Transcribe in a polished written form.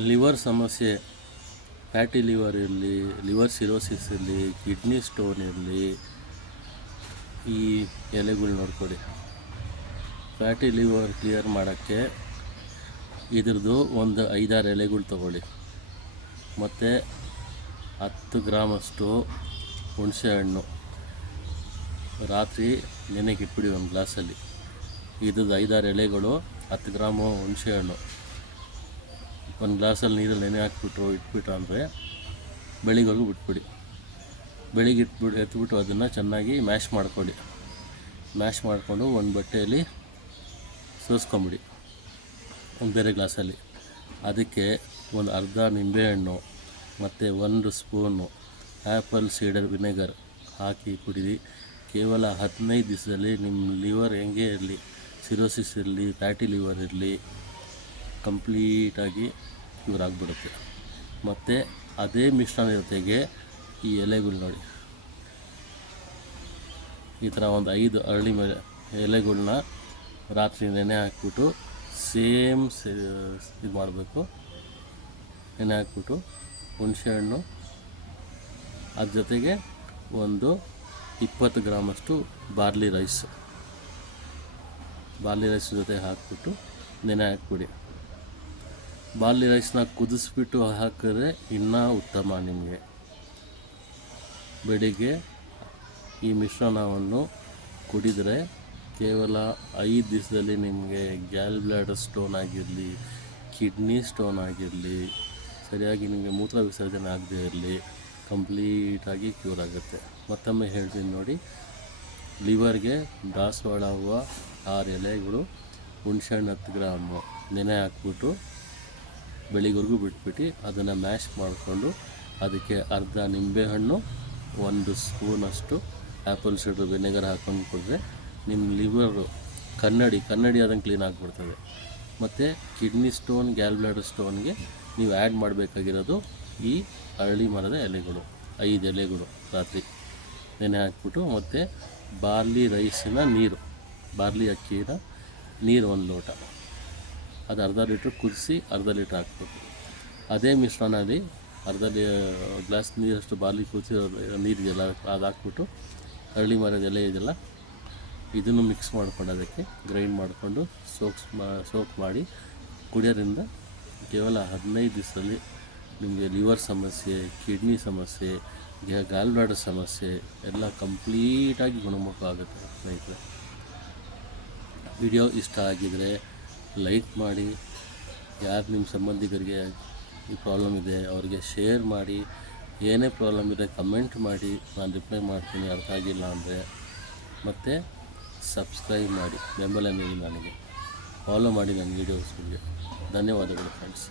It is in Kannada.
ಲಿವರ್ ಸಮಸ್ಯೆ, ಫ್ಯಾಟಿ ಲಿವರ್ ಇರಲಿ, ಲಿವರ್ ಸಿರೋಸಿಸ್ ಇರಲಿ, ಕಿಡ್ನಿ ಸ್ಟೋನ್ ಇರಲಿ, ಈ ಎಲೆಗಳು ನೋಡ್ಕೊಳ್ಳಿ. ಫ್ಯಾಟಿ ಲಿವರ್ ಕ್ಲಿಯರ್ ಮಾಡೋಕ್ಕೆ ಇದ್ರದ್ದು ಒಂದು 5-6 ಎಲೆಗಳು ತೊಗೊಳ್ಳಿ. ಮತ್ತು 10 ಗ್ರಾಮಷ್ಟು ಹುಣಸೆಹಣ್ಣು ರಾತ್ರಿ ನೆನೆಗೆ ಇಟ್ಬಿಡಿ ಒಂದು ಗ್ಲಾಸಲ್ಲಿ. ಇದ್ರದ್ದು 5-6 ಎಲೆಗಳು, 10 ಗ್ರಾಮು ಹುಣಸೆಹಣ್ಣು ಒಂದು ಗ್ಲಾಸಲ್ಲಿ ನೀರಲ್ಲಿ ನೆನೆ ಇಟ್ಬಿಟ್ಟು ಅಂದರೆ ಬೆಳಿಗ್ಗೆವರೆಗೂ ಬಿಟ್ಬಿಡಿ. ಬೆಳಿಗ್ಗೆ ಎತ್ಬಿಟ್ಟು ಅದನ್ನು ಚೆನ್ನಾಗಿ ಮ್ಯಾಶ್ ಮಾಡ್ಕೊಳ್ಳಿ. ಮ್ಯಾಶ್ ಮಾಡಿಕೊಂಡು ಒಂದು ಬಟ್ಟೆಯಲ್ಲಿ ಸೋಸ್ಕೊಂಬಿಡಿ ಒಂದು ಬೇರೆ ಗ್ಲಾಸಲ್ಲಿ. ಅದಕ್ಕೆ ಒಂದು ಅರ್ಧ ನಿಂಬೆಹಣ್ಣು ಮತ್ತು 1 ಸ್ಪೂನು ಆ್ಯಪಲ್ ಸೀಡರ್ ವಿನೆಗರ್ ಹಾಕಿ ಕುಡೀರಿ. ಕೇವಲ 15 ದಿವಸದಲ್ಲಿ ನಿಮ್ಮ ಲಿವರ್ ಹೆಂಗೆ ಇರಲಿ, ಸಿರೋಸಿಸ್ ಇರಲಿ, ಫ್ಯಾಟಿ ಲಿವರ್ ಇರಲಿ, ಕಂಪ್ಲೀಟಾಗಿ ಕ್ಯೂರ್ ಆಗಿಬಿಡುತ್ತೆ. ಮತ್ತು ಅದೇ ಮಿಶ್ರಣ ಜೊತೆಗೆ ಈ ಎಲೆಗಳು ನೋಡಿ, ಈ ಥರ ಒಂದು 5 ಅರಳಿ ಎಲೆಗಳನ್ನ ರಾತ್ರಿ ನೆನೆ ಹಾಕ್ಬಿಟ್ಟು ಸೇಮ್ ಇದು ಮಾಡಬೇಕು. ನೆನೆ ಹಾಕ್ಬಿಟ್ಟು ಹುಣಸೆಹಣ್ಣು ಅದ್ರ ಜೊತೆಗೆ ಒಂದು 20 ಗ್ರಾಮಷ್ಟು ಬಾರ್ಲಿ ರೈಸ್ ಜೊತೆ ಹಾಕ್ಬಿಟ್ಟು ನೆನೆ ಹಾಕ್ಬಿಡಿ. ಬಾರ್ಲಿ ರೈಸ್ನ ಕುದಿಸ್ಬಿಟ್ಟು ಹಾಕಿದ್ರೆ ಇನ್ನೂ ಉತ್ತಮ. ನಿಮಗೆ ಬೆಳಿಗ್ಗೆ ಈ ಮಿಶ್ರಣವನ್ನು ಕುಡಿದರೆ ಕೇವಲ 5 ದಿವಸದಲ್ಲಿ ನಿಮಗೆ ಗ್ಯಾಲ್ ಬ್ಲಾಡರ್ ಸ್ಟೋನ್ ಆಗಿರಲಿ, ಕಿಡ್ನಿ ಸ್ಟೋನ್ ಆಗಿರಲಿ, ಸರಿಯಾಗಿ ನಿಮಗೆ ಮೂತ್ರ ವಿಸರ್ಜನೆ ಆಗದೇ ಇರಲಿ, ಕಂಪ್ಲೀಟಾಗಿ ಕ್ಯೂರ್ ಆಗುತ್ತೆ. ಮತ್ತೊಮ್ಮೆ ಹೇಳ್ತೀನಿ ನೋಡಿ, ಲಿವರ್ಗೆ ದಾಸವಾಳ ಹೂವು 6 ಎಲೆಗಳು, ಹುಣಸೆಹಣ್ಣು 10 ಗ್ರಾಮು ನೆನೆ ಹಾಕ್ಬಿಟ್ಟು ಬೆಳಿಗ್ಗೆವರೆಗೂ ಬಿಟ್ಬಿಟ್ಟು ಅದನ್ನು ಮ್ಯಾಶ್ ಮಾಡಿಕೊಂಡು ಅದಕ್ಕೆ ಅರ್ಧ ನಿಂಬೆಹಣ್ಣು, 1 ಸ್ಪೂನಷ್ಟು ಆ್ಯಪಲ್ ಸೀಡರ್ ವಿನೆಗರ್ ಹಾಕ್ಕೊಂಡು ಕುಡಿದ್ರೆ ನಿಮ್ಮ ಲಿವರು ಕನ್ನಡಿ ಆದಂಗೆ ಕ್ಲೀನ್ ಆಗಿಬಿಡ್ತದೆ. ಮತ್ತು ಕಿಡ್ನಿ ಸ್ಟೋನ್, ಗ್ಯಾಲ್ ಬ್ಲಾಡರ್ ಸ್ಟೋನ್ಗೆ ನೀವು ಆ್ಯಡ್ ಮಾಡಬೇಕಾಗಿರೋದು ಈ ಅರಳಿ ಮರದ ಎಲೆಗಳು, 5 ಎಲೆಗಳು ರಾತ್ರಿ ನೆನೆ ಹಾಕ್ಬಿಟ್ಟು, ಮತ್ತು ಬಾರ್ಲಿ ರೈಸಿನ ನೀರು, ಬಾರ್ಲಿ ಅಕ್ಕಿನ ನೀರು 1 ಲೋಟ, ಅದು ಅರ್ಧ ಲೀಟ್ರ್ ಕುದಿಸಿ ಅರ್ಧ ಲೀಟ್ರ್ ಹಾಕ್ಬೇಕು. ಅದೇ ಮಿಶ್ರಣದಲ್ಲಿ ಅರ್ಧ ಗ್ಲಾಸ್ ನೀರಷ್ಟು ಬಾರ್ಲಿ ಕುದಿಸಿರೋ ನೀರಿಗೆಲ್ಲ ಅದು ಹಾಕ್ಬಿಟ್ಟು ಅರಳಿ ಮರದ ಎಲೆ ಇದೆಲ್ಲ ಇದನ್ನು ಮಿಕ್ಸ್ ಮಾಡ್ಕೊಂಡು ಅದಕ್ಕೆ ಗ್ರೈಂಡ್ ಮಾಡಿಕೊಂಡು ಸೋಕ್ ಮಾಡಿ ಕುಡಿಯೋದ್ರಿಂದ ಕೇವಲ 15 ದಿವಸದಲ್ಲಿ ನಿಮಗೆ ಲಿವರ್ ಸಮಸ್ಯೆ, ಕಿಡ್ನಿ ಸಮಸ್ಯೆ, ಗ್ಯಾಲ್ ಬ್ಲಾಡರ್ ಸಮಸ್ಯೆ ಎಲ್ಲ ಕಂಪ್ಲೀಟಾಗಿ ಗುಣಮುಖ ಆಗುತ್ತೆ. ಸ್ನೇಹಿತರೆ, ವಿಡಿಯೋ ಇಷ್ಟ ಆಗಿದರೆ ಲೈಕ್ ಮಾಡಿ, ಯಾರು ನಿಮ್ಮ ಸಂಬಂಧಿಕರಿಗೆ ಈ ಪ್ರಾಬ್ಲಮ್ ಇದೆ ಅವರಿಗೆ ಶೇರ್ ಮಾಡಿ. ಏನೇ ಪ್ರಾಬ್ಲಮ್ ಇದೆ ಕಮೆಂಟ್ ಮಾಡಿ, ನಾನು ರಿಪ್ಲೈ ಮಾಡ್ತೀನಿ ಅರ್ಥ ಆಗಿಲ್ಲ ಅಂದರೆ. ಮತ್ತು ಸಬ್ಸ್ಕ್ರೈಬ್ ಮಾಡಿ, ಬೆಂಬಲ ನೀಡಿ, ನನಗೆ ಫಾಲೋ ಮಾಡಿ ನನ್ನ ವೀಡಿಯೋಸ್ಗಳಿಗೆ. ಧನ್ಯವಾದಗಳು ಫ್ರೆಂಡ್ಸ್.